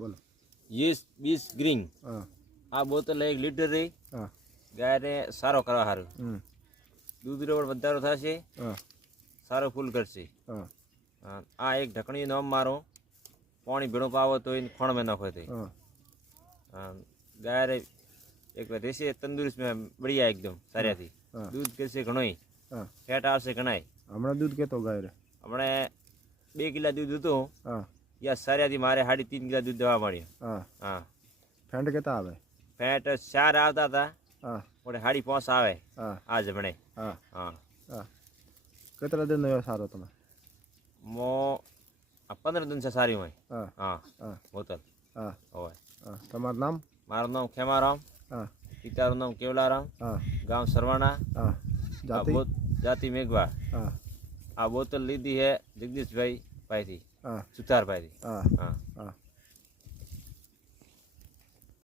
બોલો. 20 ગ્રીન હા આ બોતલ 1 લીટર રહી હા ગાયને સારો કરવા સારું દૂધ પણ વધારો થશે હા સારો ફૂલ કરશે. હા આ એક ઢકણી નામ મારો પાણી ભેણું પાવો તો એને ખોણ में નાખો તે ગાય એક રહેશે તંદુરસ્ત बढ़िया एकदम સારાથી દૂધ કરશે ઘણોય ફેટ આવશે ઘણાય. હમણાં દૂધ કેતો ગાય રે હમણે 2 કિલા દૂધ હતું હા યા સારાથી મારે 3.5 કિલા દૂધ દેવા મળ્યું. હા હા ફેંડ કેતા આવે ફેટ 4 આવતા હતા હા પણ 5.5 આવે હા આજ હમણે. હા હા હા કેટલા દિન નો સારો તમે મો 15 दिन से सारी हुई. હા हाँ હા बोतल હા હોય. હા તમારું નામ મારું નામ ખેમારામ હા પિતાનું નામ કેવલારામ હા ગામ સરવાણા હા જાતિ જાતિ મેઘવા. હા આ બોતલ લીધી હે જગદીશભાઈ ભાઈથી હા સુતારભાઈથી. હા હા હા